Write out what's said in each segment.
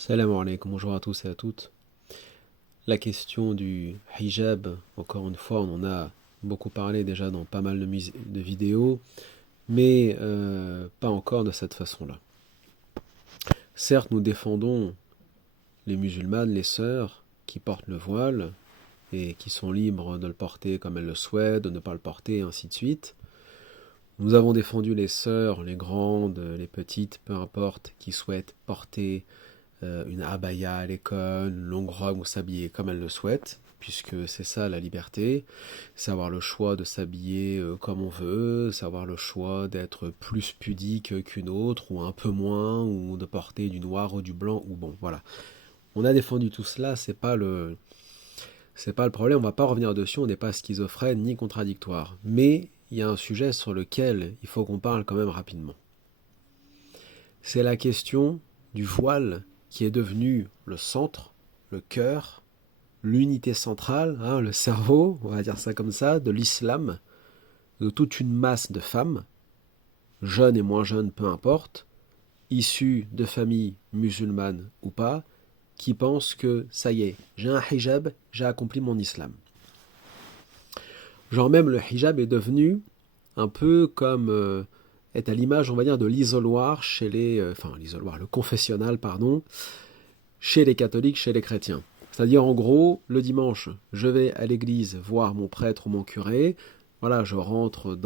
Salam alaikum, bonjour à tous et à toutes. La question du hijab, encore une fois, on en a beaucoup parlé déjà dans pas mal de vidéos, mais pas encore de cette façon-là. Certes, nous défendons les musulmanes, les sœurs qui portent le voile et qui sont libres de le porter comme elles le souhaitent, de ne pas le porter, et ainsi de suite. Nous avons défendu les sœurs, les grandes, les petites, peu importe, qui souhaitent porter une abaya à l'école, une longue robe ou s'habiller comme elles le souhaitent, puisque c'est ça la liberté, c'est avoir le choix de s'habiller comme on veut, c'est avoir le choix d'être plus pudique qu'une autre, ou un peu moins, ou de porter du noir ou du blanc, ou bon, voilà. On a défendu tout cela, c'est pas le problème, on va pas revenir dessus, on n'est pas schizophrène ni contradictoire. Mais il y a un sujet sur lequel il faut qu'on parle quand même rapidement. C'est la question du voile qui est devenu le centre, le cœur, l'unité centrale, hein, le cerveau, on va dire ça comme ça, de l'islam, de toute une masse de femmes, jeunes et moins jeunes, peu importe, issues de familles musulmanes ou pas, qui pensent que ça y est, j'ai un hijab, j'ai accompli mon islam. Genre même le hijab est devenu un peu comme est à l'image, on va dire, de l'isoloir chez les, l'isoloir, le confessionnal, pardon, chez les catholiques, chez les chrétiens. C'est-à-dire, en gros, le dimanche, je vais à l'église voir mon prêtre ou mon curé. Voilà, je rentre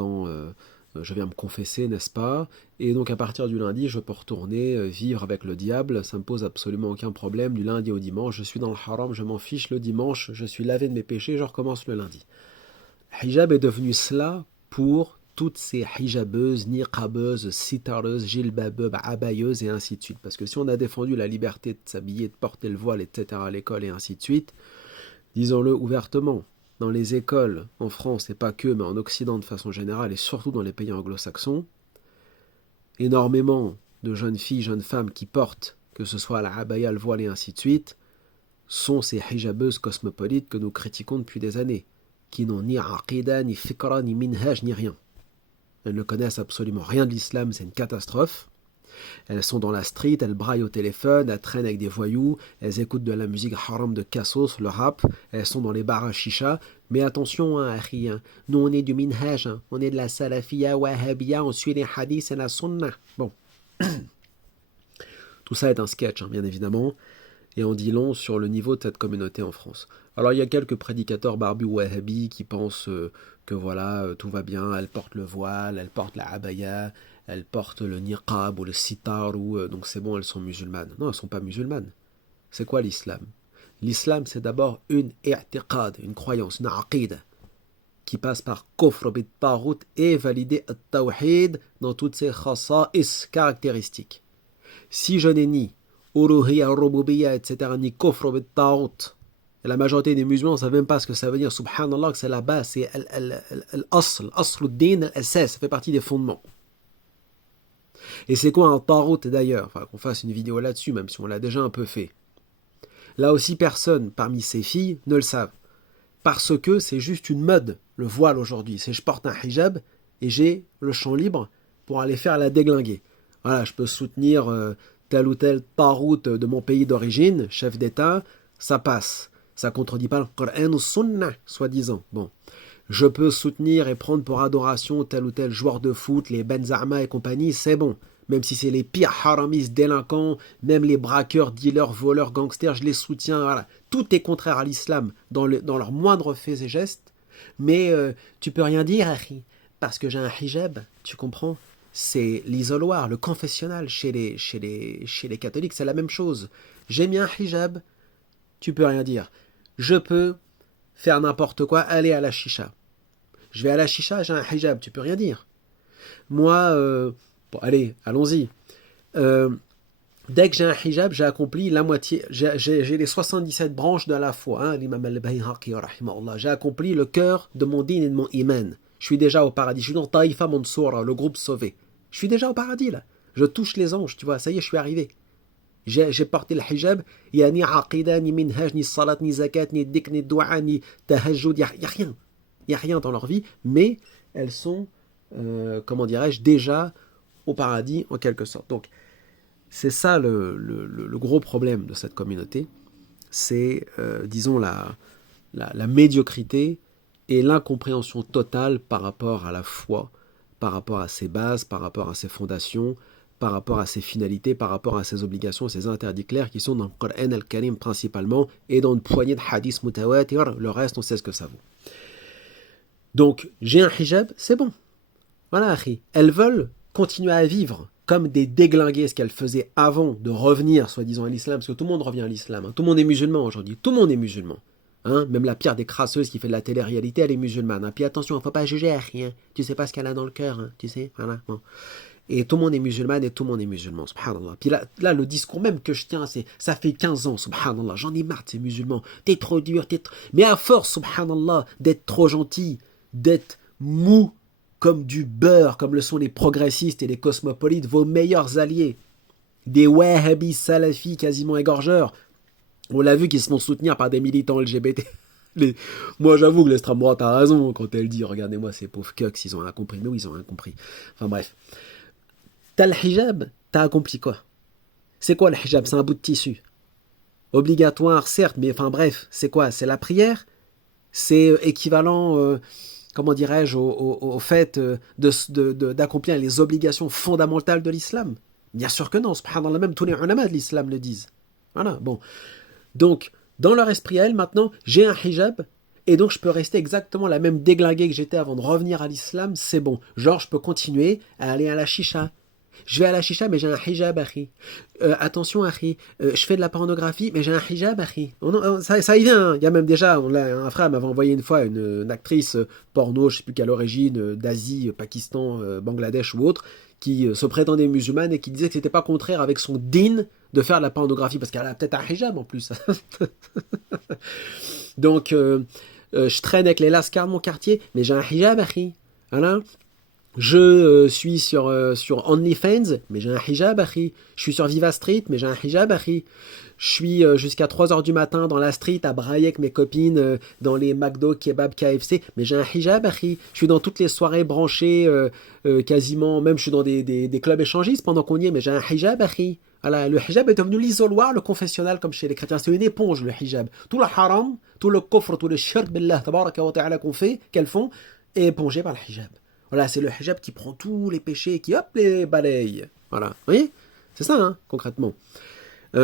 je viens me confesser, n'est-ce pas? Et donc, à partir du lundi, je peux retourner vivre avec le diable. Ça me pose absolument aucun problème. Du lundi au dimanche, je suis dans le haram, je m'en fiche. Le dimanche, je suis lavé de mes péchés, je recommence le lundi. Hijab est devenu cela pour toutes ces hijabeuses, niqabeuses, sitareuses, jilbabeuses, abayeuses et ainsi de suite. Parce que si on a défendu la liberté de s'habiller, de porter le voile, etc. à l'école et ainsi de suite, disons-le ouvertement, dans les écoles en France, et pas que, mais en Occident de façon générale, et surtout dans les pays anglo-saxons, énormément de jeunes filles, jeunes femmes qui portent, que ce soit la abaya, le voile et ainsi de suite, sont ces hijabeuses cosmopolites que nous critiquons depuis des années, qui n'ont ni aqida, ni fikra, ni minhaj, ni rien. Elles ne connaissent absolument rien de l'islam, c'est une catastrophe. Elles sont dans la street, elles braillent au téléphone, elles traînent avec des voyous, elles écoutent de la musique haram de Cassos, le rap, elles sont dans les bars à chicha. Mais attention, hein, Harry, hein, nous on est du minhaj, hein, on est de la salafia, wahhabia, on suit les hadiths et la sunna. Bon, tout ça est un sketch, hein, bien évidemment, et on dit long sur le niveau de cette communauté en France. Alors il y a quelques prédicateurs barbus wahhabis qui pensent que voilà, tout va bien, elles portent le voile, elles portent la abaya, elles portent le niqab ou le sitar, donc c'est bon, elles sont musulmanes. Non, elles ne sont pas musulmanes. C'est quoi l'islam? L'islam, c'est d'abord une i'tiqad, une croyance, une aqid, qui passe par kufr bit taghut et valider at-tawhid dans toutes ses khasa'is caractéristiques. Si je n'ai ni uluhiyya, rububiyya, etc., ni kufr bit taghut, et la majorité des musulmans ne savent même pas ce que ça veut dire, subhanallah, que c'est la base, c'est l'asl, din, ça fait partie des fondements. Et c'est quoi un tarout d'ailleurs? Enfin, qu'on fasse une vidéo là-dessus, même si on l'a déjà un peu fait. Là aussi, personne parmi ces filles ne le savent. Parce que c'est juste une mode, le voile aujourd'hui. C'est je porte un hijab et j'ai le champ libre pour aller faire la déglinguer. Voilà, je peux soutenir tel ou tel tarout de mon pays d'origine, chef d'État, ça passe. Ça contredit pas le Coran ou Sunnah, soi-disant. Bon. Je peux soutenir et prendre pour adoration tel ou tel joueur de foot, les Benzema et compagnie, c'est bon. Même si c'est les pires haramis délinquants, même les braqueurs, dealers, voleurs, gangsters, je les soutiens. Voilà. Tout est contraire à l'islam dans leurs moindres faits et gestes. Mais tu peux rien dire, Harry, parce que j'ai un hijab, tu comprends? C'est l'isoloir, le confessionnal chez les catholiques, c'est la même chose. J'ai mis un hijab, tu peux rien dire. Je peux faire n'importe quoi, aller à la chicha. Je vais à la chicha, j'ai un hijab, tu peux rien dire. Moi, bon, allez, allons-y. Euh, Dès que j'ai un hijab, j'ai accompli la moitié. J'ai les 77 branches de la foi. Hein, l'imam al-Bayhaqi, rahimahullah. J'ai accompli le cœur de mon din et de mon iman. Je suis déjà au paradis. Je suis dans Taïfa Mansoura, le groupe sauvé. Je suis déjà au paradis, là. Je touche les anges, tu vois. Ça y est, je suis arrivé. J'ai porté le hijab. Il n'y a ni aqida, ni minhaj, ni salat, ni zakat, ni dik, ni dua, ni tahajjud. Il n'y a rien. Il n'y a rien dans leur vie. Mais elles sont, comment dirais-je, déjà au paradis, en quelque sorte. Donc, C'est ça le gros problème de cette communauté. C'est, disons, la médiocrité et l'incompréhension totale par rapport à la foi, par rapport à ses bases, par rapport à ses fondations, par rapport à ses finalités, par rapport à ses obligations, ses interdits clairs qui sont dans le Coran al-Karim principalement et dans une poignée de hadiths mutawatir. Le reste, on sait ce que ça vaut. Donc, j'ai un hijab, c'est bon. Voilà, akhi. Elles veulent continuer à vivre comme des déglingués, ce qu'elles faisaient avant de revenir, soi-disant, à l'islam, parce que tout le monde revient à l'islam. Hein. Tout le monde est musulman aujourd'hui. Tout le monde est musulman. Hein, même la pire des crasseuses qui fait de la télé-réalité, elle est musulmane. Hein. Puis attention, il ne faut pas juger à rien. Tu sais pas ce qu'elle a dans le cœur, hein, tu sais. Voilà. Bon. Et tout le monde est musulman et tout le monde est musulman, subhanallah. Puis là, le discours même que je tiens, c'est ça fait 15 ans, subhanallah. J'en ai marre de ces musulmans. T'es trop dur, mais à force, subhanallah, d'être trop gentil, d'être mou comme du beurre, comme le sont les progressistes et les cosmopolites, vos meilleurs alliés. Des wahhabis salafis quasiment égorgeurs. On l'a vu qu'ils se font soutenir par des militants LGBT. Moi, j'avoue que l'extrême droite a raison quand elle dit « Regardez-moi ces pauvres cucks, ils ont rien compris. » Mais oui, ils ont rien compris. Enfin bref. T'as le hijab, t'as accompli quoi? C'est quoi le hijab? C'est un bout de tissu. Obligatoire, certes, mais enfin bref, c'est quoi? C'est la prière? C'est équivalent, comment dirais-je, au fait d'accomplir les obligations fondamentales de l'islam? Bien sûr que non, subhanallah, même tous les ulama de l'islam le disent. Voilà, bon. Donc, dans leur esprit à elle, maintenant, j'ai un hijab, et donc je peux rester exactement la même déglinguée que j'étais avant de revenir à l'islam, c'est bon. Genre, je peux continuer à aller à la chicha. Je vais à la chicha, mais j'ai un hijab, akhi. Attention, akhi, je fais de la pornographie, mais j'ai un hijab, akhi. Ça y vient, hein. Il y a même déjà, un frère m'avait envoyé une fois une actrice porno, je ne sais plus quelle origine, d'Asie, Pakistan, Bangladesh ou autre, qui se prétendait musulmane et qui disait que c'était pas contraire avec son din de faire de la pornographie, parce qu'elle a peut-être un hijab en plus. Donc, je traîne avec les lascars de mon quartier, mais j'ai un hijab, akhi. Voilà. Je suis sur OnlyFans, mais j'ai un hijab, akhi. Je suis sur Viva Street, mais j'ai un hijab, akhi. Je suis jusqu'à 3h du matin dans la street à brailler avec mes copines dans les McDo, Kebab, KFC, mais j'ai un hijab, akhi. Je suis dans toutes les soirées branchées, quasiment, même je suis dans des clubs échangistes pendant qu'on y est, mais j'ai un hijab, akhi. Voilà, le hijab est devenu l'isoloir, le confessionnal, comme chez les chrétiens. C'est une éponge, le hijab. Tout le haram, tout le kufr, tout le shirk billah, tabaraka wa ta'ala qu'elles font, est épongé par le hijab. Voilà, c'est le hijab qui prend tous les péchés et qui, hop, les balaye. Voilà, vous voyez? C'est ça, hein, concrètement.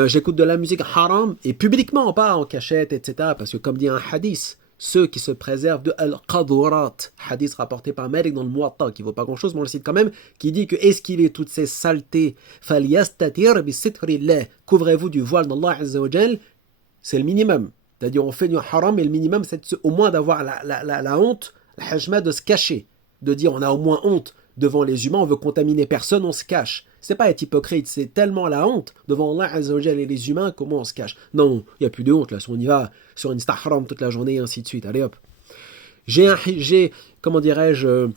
J'écoute de la musique haram, et publiquement, pas en cachette, etc. Parce que comme dit un hadith, ceux qui se préservent de al-qadurat, hadith rapporté par Malik dans le Muwatta, qui vaut pas grand-chose, mais on le cite quand même, qui dit que esquivez toutes ces saletés, falyastatir bisitrillah, couvrez-vous du voile d'Allah Azza wa Jal, c'est le minimum. C'est-à-dire, on fait du haram, mais le minimum, c'est au moins d'avoir la honte, la hajma, de se cacher. De dire on a au moins honte devant les humains, on veut contaminer personne, on se cache. C'est pas être hypocrite, c'est tellement la honte devant Allah Azza wa Jal et les humains, comment on se cache. Non, il n'y a plus de honte là, si on y va sur une Instagram toute la journée et ainsi de suite, allez hop. Comment dirais-je,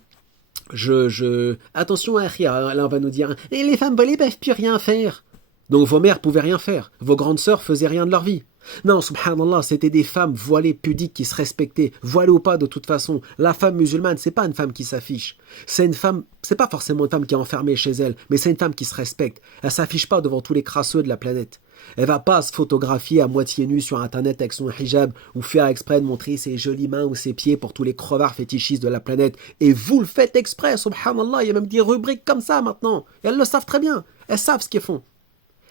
attention à là on va nous dire, et les femmes volées peuvent plus rien faire. Donc vos mères pouvaient rien faire, vos grandes sœurs faisaient rien de leur vie. Non, subhanallah, c'était des femmes voilées, pudiques, qui se respectaient, voilées ou pas de toute façon. La femme musulmane, c'est pas une femme qui s'affiche. C'est une femme, c'est pas forcément une femme qui est enfermée chez elle, mais c'est une femme qui se respecte. Elle s'affiche pas devant tous les crasseux de la planète. Elle va pas se photographier à moitié nue sur internet avec son hijab ou faire exprès de montrer ses jolies mains ou ses pieds pour tous les crevards fétichistes de la planète. Et vous le faites exprès, subhanallah, il y a même des rubriques comme ça maintenant. Et elles le savent très bien. Elles savent ce qu'elles font.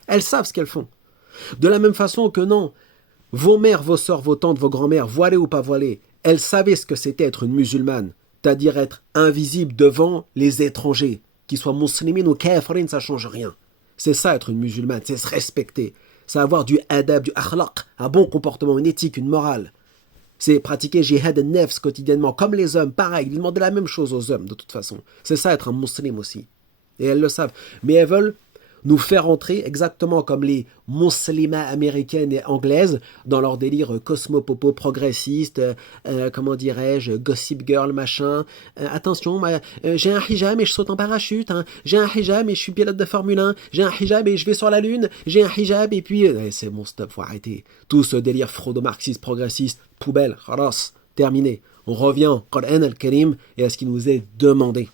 Elles savent ce qu'elles font. De la même façon que non, vos mères, vos sœurs, vos tantes, vos grands-mères, voilées ou pas voilées, elles savaient ce que c'était être une musulmane, c'est-à-dire être invisible devant les étrangers, qu'ils soient musulmans ou kafirin, ça ne change rien. C'est ça être une musulmane, c'est se respecter, c'est avoir du adab, du akhlaq, un bon comportement, une éthique, une morale. C'est pratiquer jihad al-nafs quotidiennement, comme les hommes, pareil, ils demandent la même chose aux hommes de toute façon. C'est ça être un musulman aussi. Et elles le savent. Mais elles veulent nous faire entrer exactement comme les musulmanes américaines et anglaises dans leur délire cosmopopo progressiste, comment dirais-je, gossip girl machin. Attention, j'ai un hijab et je saute en parachute, hein. J'ai un hijab et je suis pilote de Formule 1, j'ai un hijab et je vais sur la lune, j'ai un hijab et puis... c'est bon, stop, faut arrêter. Tout ce délire fraudo-marxiste progressiste, poubelle, khalas, terminé. On revient au Coran al-Karim et à ce qui nous est demandé.